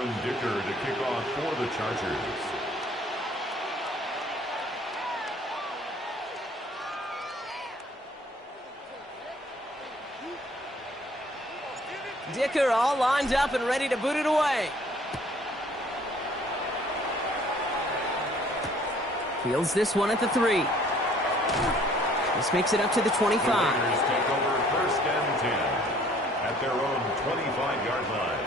Cameron Dicker to kick off for the Chargers. Dicker all lined up and ready to boot it away. Fields this one at the 3. This makes it up to the 25. The Raiders take over 1st and 10 at their own 25-yard line.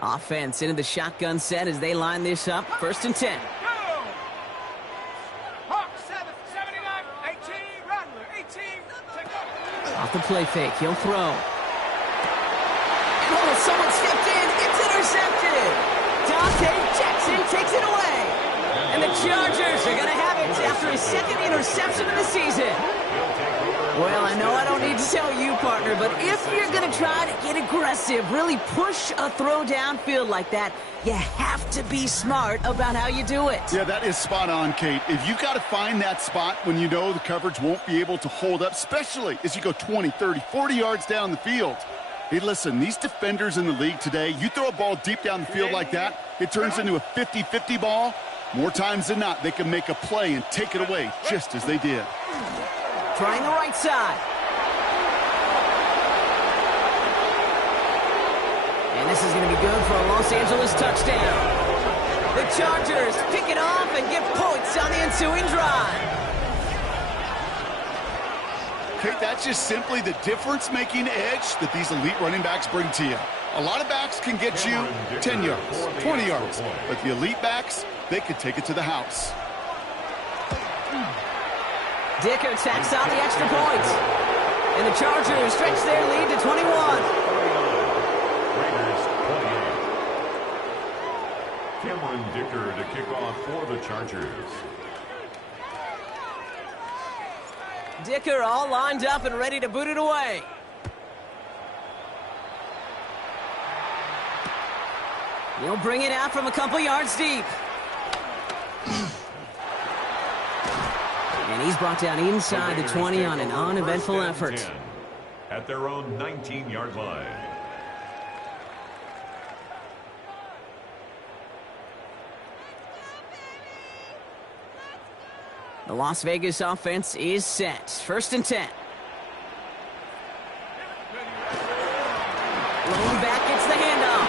Offense into the shotgun set as they line this up. 1st and 10. Off the play fake, he'll throw. And someone stepped in. It's intercepted. Dante Jackson takes it away. And the Chargers are going to have it after his 2nd interception of the season. Well, I know I don't need to tell you, partner, but if you're going to try to get aggressive, really push a throw downfield like that, you have to be smart about how you do it. Yeah, that is spot on, Kate. If you've got to find that spot when you know the coverage won't be able to hold up, especially as you go 20, 30, 40 yards down the field. Hey, listen, these defenders in the league today, you throw a ball deep down the field like that, it turns into a 50-50 ball. More times than not, they can make a play and take it away just as they did. Trying the right side. And this is going to be good for a Los Angeles touchdown. The Chargers pick it off and get points on the ensuing drive. Kate, that's just simply the difference-making edge that these elite running backs bring to you. A lot of backs can get you 10 yards, 20 yards, but the elite backs, they could take it to the house. Dicker tacks on the extra point. And the Chargers stretch their lead to 21. Raiders 28. Cameron Dicker to kick off for the Chargers. Dicker all lined up and ready to boot it away. He'll bring it out from a couple yards deep. And he's brought down inside the 20 on an uneventful effort. At their own 19-yard line. The Las Vegas offense is set. 1st and 10. Lone back gets the handoff.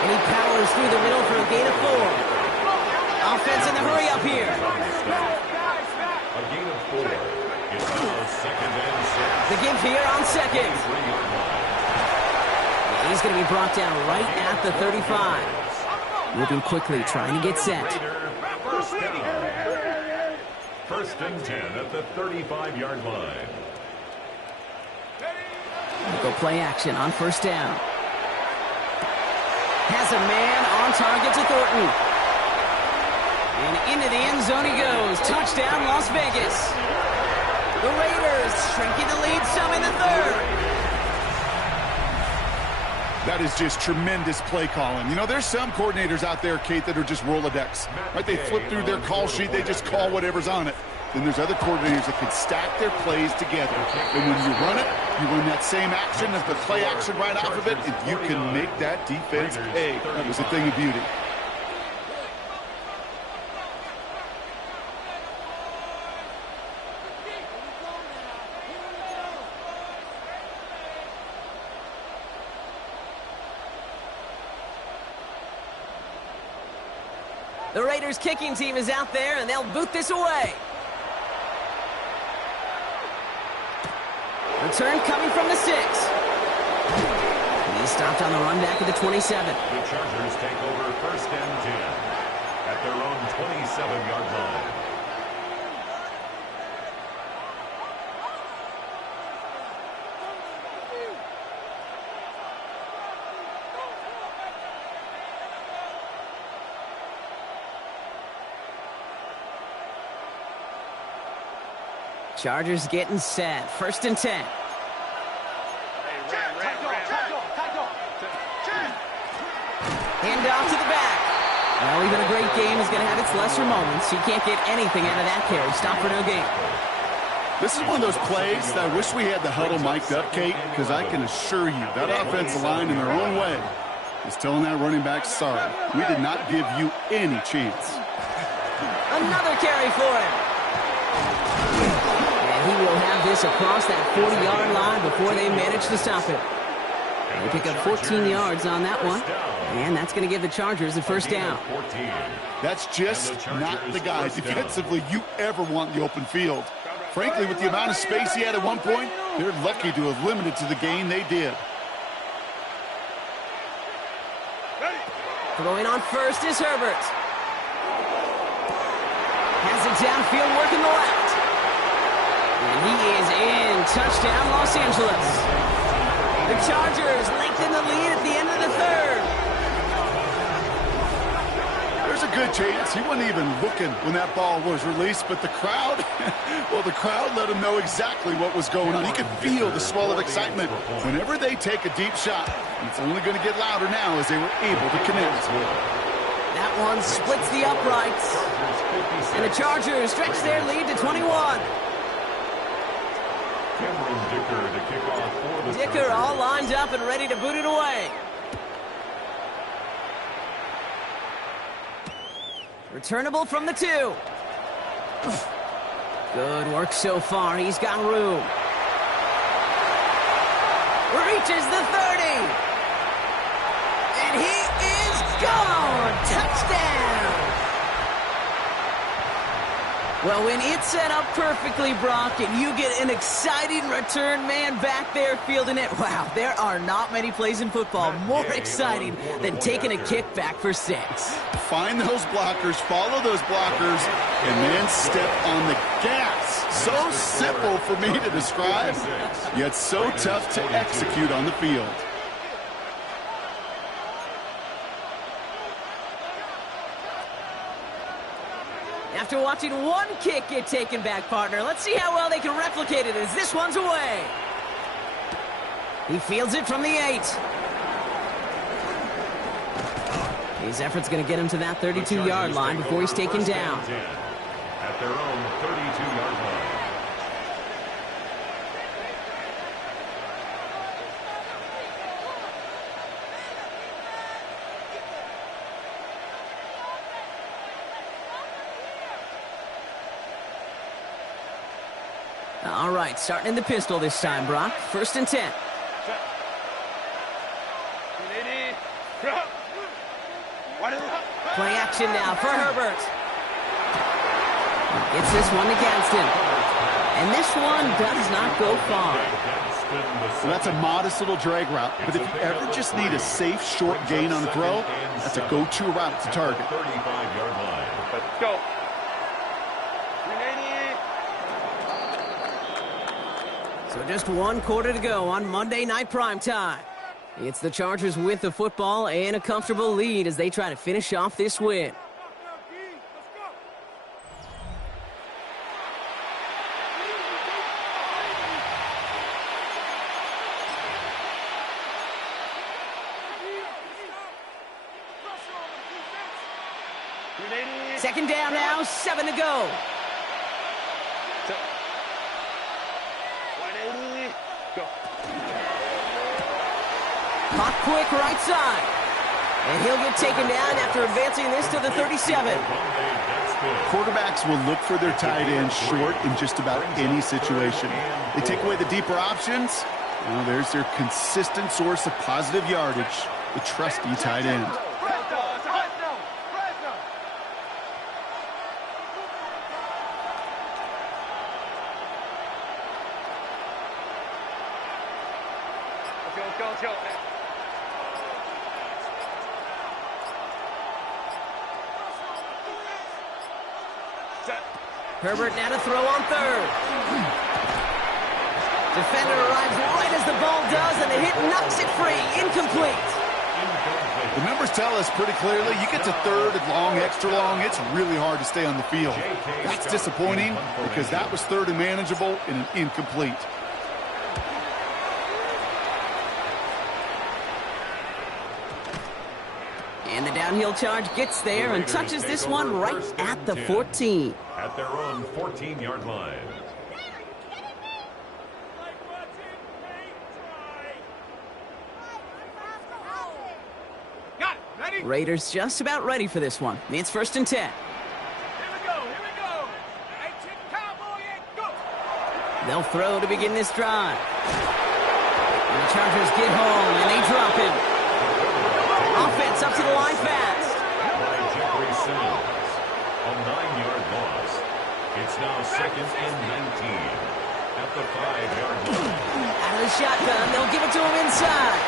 And he powers through the middle for a gain of 4. Offense in the hurry up here. A gain of 4. It's now 2nd and 6. The give here on 2nd. He's going to be brought down right at the 35. Moving quickly, trying to get set. First down. 1st and 10 at the 35-yard line. Go play action on 1st down. Has a man on target to Thornton. And into the end zone he goes. Touchdown, Las Vegas. The Raiders shrinking the lead some in the 3rd. That is just tremendous play calling. You know, there's some coordinators out there, Kate, that are just Rolodex. Right? They flip through their call sheet. They just call whatever's on it. Then there's other coordinators that can stack their plays together. And when you run it, you run that same action as the play action right off of it, and you can make that defense pay. That was a thing of beauty. The Raiders kicking team is out there, and they'll boot this away. Return coming from the 6. He stopped on the run back at the 27. The Chargers take over 1st and 10 at their own 27-yard line. Chargers getting set. 1st and 10. Hand off to the back. Well, even a great game is going to have its lesser moments. He can't get anything out of that carry. Stop for no gain. This is one of those plays that I wish we had the huddle mic'd up, Kate, because I can assure you that offensive line in their own way is telling that running back, sorry, we did not give you any chance. Another carry for him. And he will have this across that 40-yard line before they manage to stop it. They pick up 14 yards on that one. And that's going to give the Chargers a first down. That's just not the guy defensively you ever want in the open field. Frankly, with the amount of space he had at one point, they're lucky to have limited to the gain they did. Throwing on first is Herbert. Has it downfield, working the left. And he is in. Touchdown, Los Angeles. The Chargers lengthen the lead at the end of the third. There's a good chance he wasn't even looking when that ball was released, but the crowd, well, the crowd let him know exactly what was going on. He could feel the swell of excitement whenever they take a deep shot. It's only going to get louder now as they were able to connect. That one splits the uprights. And the Chargers stretch their lead to 21. Cameron Dicker to kick off for the Dicker all lined up and ready to boot it away. Returnable from the 2. Good work so far. He's got room. Reaches the 30. And he is gone. Touchdown. Well, when it's set up perfectly, Brock, and you get an exciting return man back there fielding it, wow, there are not many plays in football more exciting than taking a kickback for 6. Find those blockers, follow those blockers, and then step on the gas. So simple for me to describe, yet so tough to execute on the field. After watching one kick get taken back, partner, let's see how well they can replicate it as this one's away. He fields it from the 8. His effort's going to get him to that 32-yard line before he's taken down. At their own 32-yard line. All right, starting in the pistol this time, Brock. 1st and 10. Play action now for Herbert. Gets this one to Gadsden. And this one does not go far. So that's a modest little drag route, but if you ever just need a safe, short gain on the throw, that's a go-to route to target. 35-yard line. Let's go. So just 1 quarter to go on Monday Night Primetime. It's the Chargers with the football and a comfortable lead as they try to finish off this win. Second down now, 7 to go. Caught quick right side. And he'll get taken down after advancing this to the 37. Quarterbacks will look for their tight end short in just about any situation. They take away the deeper options. Well, there's their consistent source of positive yardage, the trusty tight end. Let's go. Herbert now to throw on 3rd. Defender arrives right as the ball does, and the hit knocks it free. Incomplete. The numbers tell us pretty clearly, you get to 3rd and long, extra long, it's really hard to stay on the field. That's disappointing because that was 3rd and manageable and an incomplete. And the downhill charge gets there and touches this one right at the 14. At their own 14-yard line. Raiders just about ready for this one. It's 1st and 10. Here we go. Ancient cowboy and go. They'll throw to begin this drive. And the Chargers get home, and they drop him. Offense up to the line fast. By Jeffrey Simmons. A 9-yard loss. It's now 2nd and 19. At the 5-yard line. Out of the shotgun, they'll give it to him inside.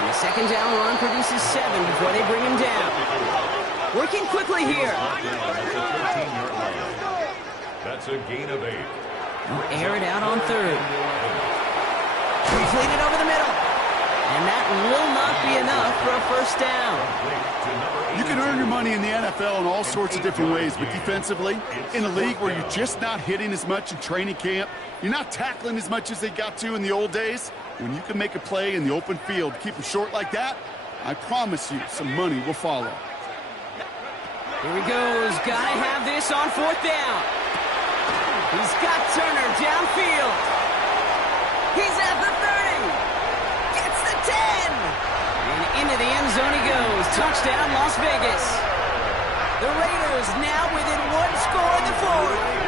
And the 2nd down run produces 7 before they bring him down. Working quickly here. That's a gain of 8. They'll air it out on 3rd. Completed over the middle. And that will not be enough for a 1st down. You can earn your money in the NFL in all sorts of different ways, but defensively, in a league where you're just not hitting as much in training camp, you're not tackling as much as they got to in the old days, when you can make a play in the open field, keep it short like that, I promise you some money will follow. Here he goes. Gotta have this on 4th down. He's got Turner downfield. He's at the 30. Gets the 10. And into the end zone he goes. Touchdown, Las Vegas. The Raiders now within 1 score in the 4th.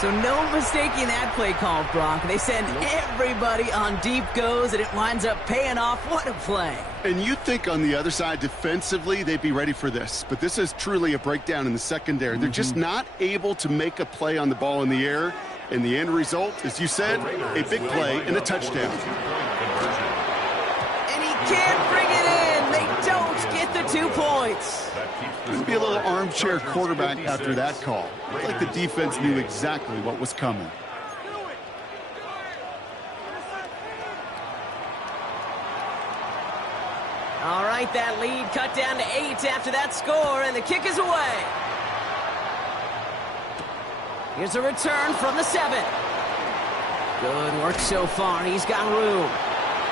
So no mistaking that play call, Brock. They send everybody on deep goes, and it winds up paying off. What a play. And you think on the other side, defensively, they'd be ready for this. But this is truly a breakdown in the secondary. They're just not able to make a play on the ball in the air. And the end result, as you said, a big play and a touchdown. And he can't bring it in. They don't get the 2 points. There'd be a little armchair quarterback after that call. Looked like the defense knew exactly what was coming. All right, that lead cut down to 8 after that score, and the kick is away. Here's a return from the 7. Good work so far. He's got room.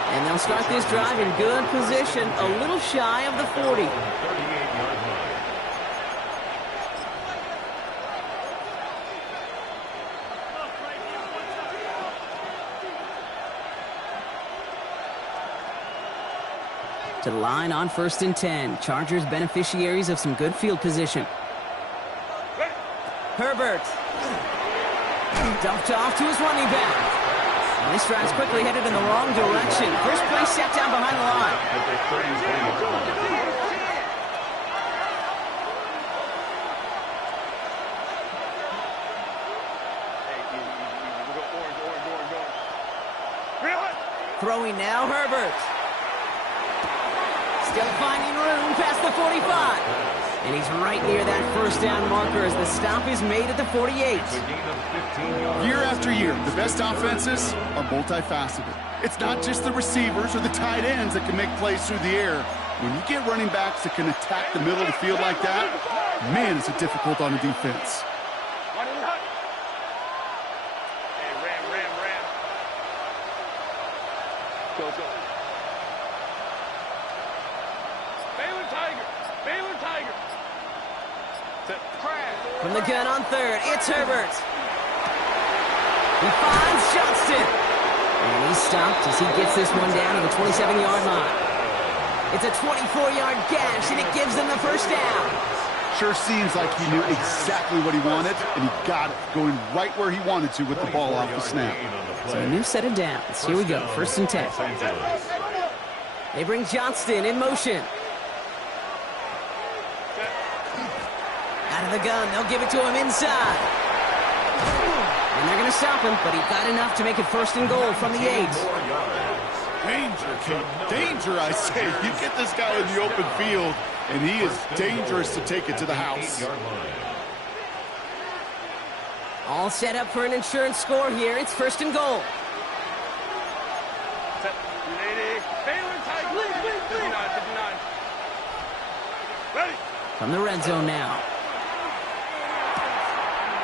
And they'll start this drive in good position, a little shy of the 40. To the line on 1st and 10. Chargers beneficiaries of some good field position. Herbert. Dumped off to his running back. And this drive's quickly headed in the wrong direction. First play set down behind the line. Throwing now, Herbert. Still finding room past the 45. And he's right near that 1st down marker as the stop is made at the 48. Year after year, the best offenses are multifaceted. It's not just the receivers or the tight ends that can make plays through the air. When you get running backs that can attack the middle of the field like that, man, is it difficult on a defense. From the gun on 3rd, it's Herbert. He finds Johnston. And he's stopped as he gets this one down to the 27-yard line. It's a 24-yard gash, and it gives them the 1st down. Sure seems like he knew exactly what he wanted, and he got it, going right where he wanted to with the ball off the snap. So a new set of downs. Here we go, 1st and 10. They bring Johnston in motion. Out of the gun, they'll give it to him inside. And they're going to stop him, but he got enough to make it 1st and goal from the 8. Danger, Kate. Danger, I say. You get this guy in the open field, and he is dangerous to take it to the house. All set up for an insurance score here. It's 1st and goal. From the red zone now.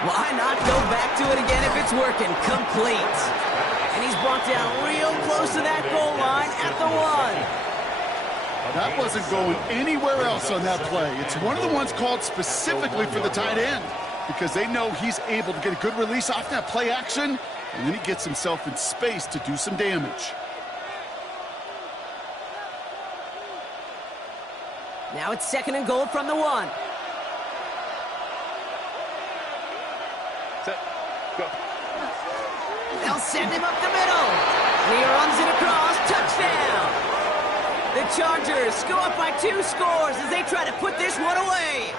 Why not go back to it again if it's working? Complete. And he's brought down real close to that goal line at the 1. That wasn't going anywhere else on that play. It's one of the ones called specifically for the tight end because they know he's able to get a good release off that play action, and then he gets himself in space to do some damage. Now it's 2nd and goal from the 1. Set. Go. They'll send him up the middle. And he runs it across. Touchdown. The Chargers go up by 2 scores as they try to put this one away.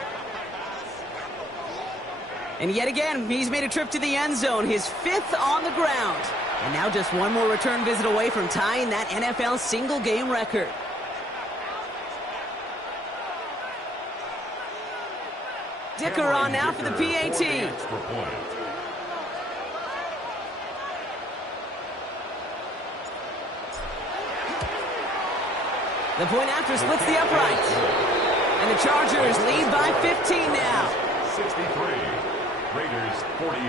And yet again, he's made a trip to the end zone, his 5th on the ground. And now just one more return visit away from tying that NFL single-game record. Dicker on now for the PAT. The point after splits the uprights. And the Chargers lead by 15 now. 63. Raiders 48.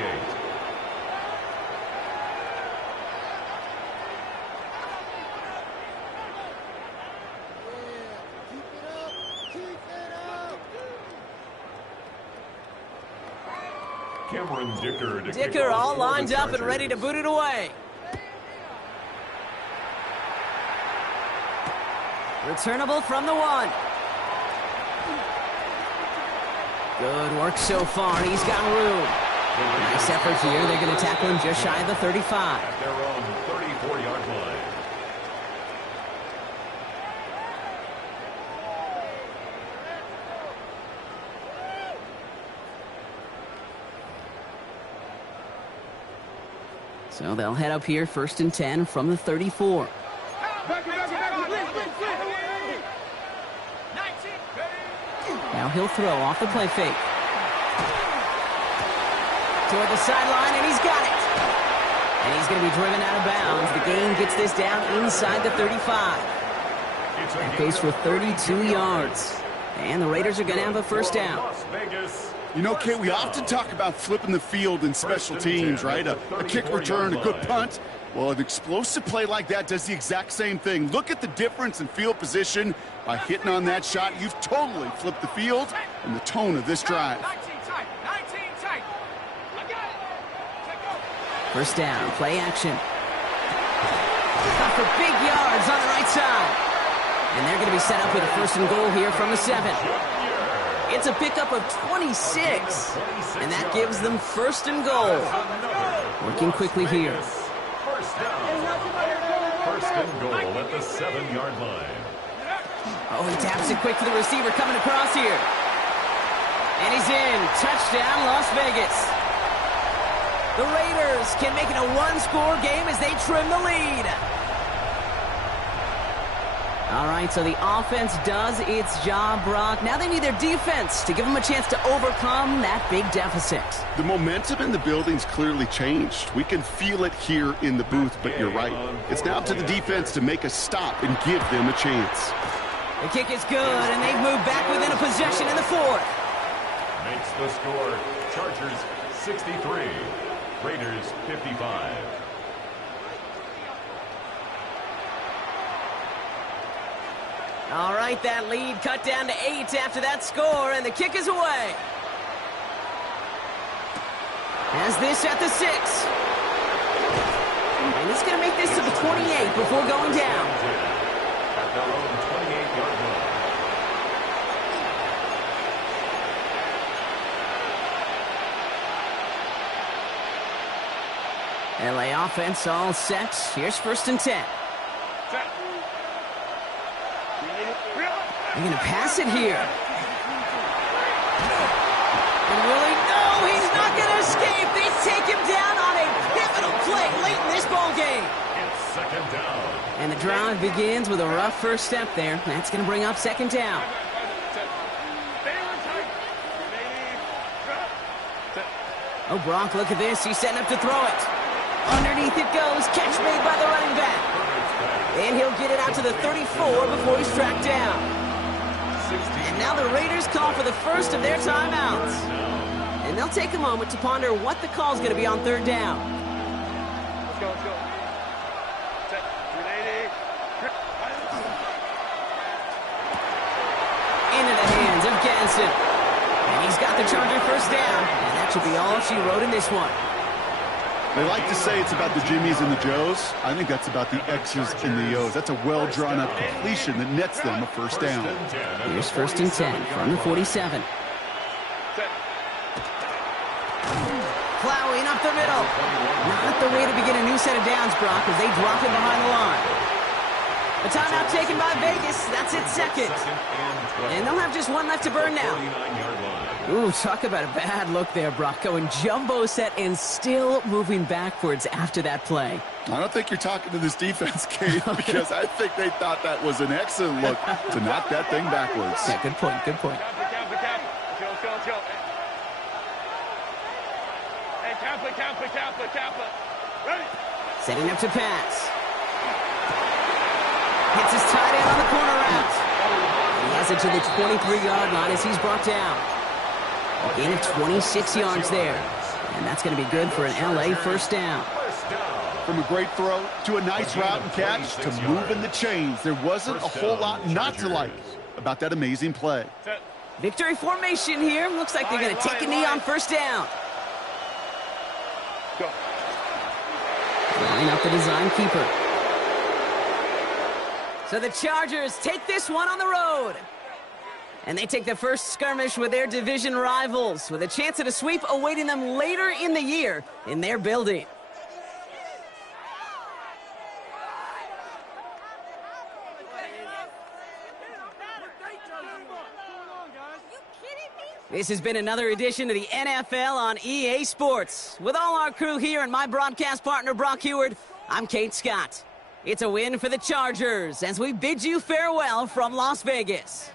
Cameron Dicker. Dicker all lined up and ready to boot it away. Returnable from the 1. Good work so far. He's got room. Nice effort here. They're going to tackle him just shy of the 35. At their own 34-yard line. So they'll head up here 1st and 10 from the 34. Now he'll throw off the play fake. Toward the sideline, and he's got it. And he's going to be driven out of bounds. The gain gets this down inside the 35. That goes for 32 yards. And the Raiders are going to have a first down. You know, Kate, we often talk about flipping the field in special teams, right? A kick return, a good punt. Well, an explosive play like that does the exact same thing. Look at the difference in field position. By hitting on that shot, you've totally flipped the field and the tone of this drive. 19 tight. 19 tight. I got it. First down, play action. Got for big yards on the right side. And they're going to be set up with a 1st and goal here from the 7. It's a pickup of 26. And that gives them 1st and goal. Working quickly here. First down. 1st and goal at the 7-yard line. Oh, he taps it quick to the receiver coming across here. And he's in. Touchdown, Las Vegas. The Raiders can make it a 1-score game as they trim the lead. All right, so the offense does its job, Brock. Now they need their defense to give them a chance to overcome that big deficit. The momentum in the building's clearly changed. We can feel it here in the booth, but you're right. It's now up to the defense to make a stop and give them a chance. The kick is good, and they've moved back within a possession in the 4th. Makes the score. Chargers 63. Raiders 55. All right, that lead cut down to 8 after that score, and the kick is away. Has this at the 6. And he's going to make this to the 28 before going down. At their own 28-yard line. LA offense all set. Here's 1st and 10. They're going to pass it here. And really, no, he's not going to escape. They take him down on a pivotal play late in this ball game. It's 2nd down. And the drive begins with a rough first step there. That's going to bring up 2nd down. Oh, Brock, look at this. He's setting up to throw it. Underneath it goes. Catch made by the running back. And he'll get it out to the 34 before he's tracked down. And now the Raiders call for the first of their timeouts. And they'll take a moment to ponder what the call is going to be on 3rd down. Let's go, let's go. Set. 380. Robinson. And he's got the Charger first down. And that should be all she wrote in this one. They like to say it's about the Jimmies and the Joes. I think that's about the X's and the O's. That's a well-drawn-up completion that nets them a first down. Here's 1st and 10 from the 47. Plowing up the middle. Not the way to begin a new set of downs, Brock, as they drop it behind the line. A timeout taken by Vegas. That's it, second. And they'll have just one left to burn now. Ooh, talk about a bad look there, Brock. Going jumbo set and still moving backwards after that play. I don't think you're talking to this defense, Kate, because I think they thought that was an excellent look to knock that thing backwards. Yeah, good point, good point. Chill. Hey, Kappa. Ready? Setting up to pass. Hits his tight end on the corner route. He has it to the 23-yard line as he's brought down. A gain of 26 yards there. And that's going to be good for an LA first down. From a great throw to a nice route and catch to moving the chains. There wasn't a whole lot not to like about that amazing play. Victory formation here. Looks like they're going to take a knee on first down. Go. Line up the design keeper. So the Chargers take this one on the road. And they take the first skirmish with their division rivals, with a chance at a sweep awaiting them later in the year in their building. This has been another edition of the NFL on EA Sports. With all our crew here and my broadcast partner, Brock Heward, I'm Kate Scott. It's a win for the Chargers as we bid you farewell from Las Vegas.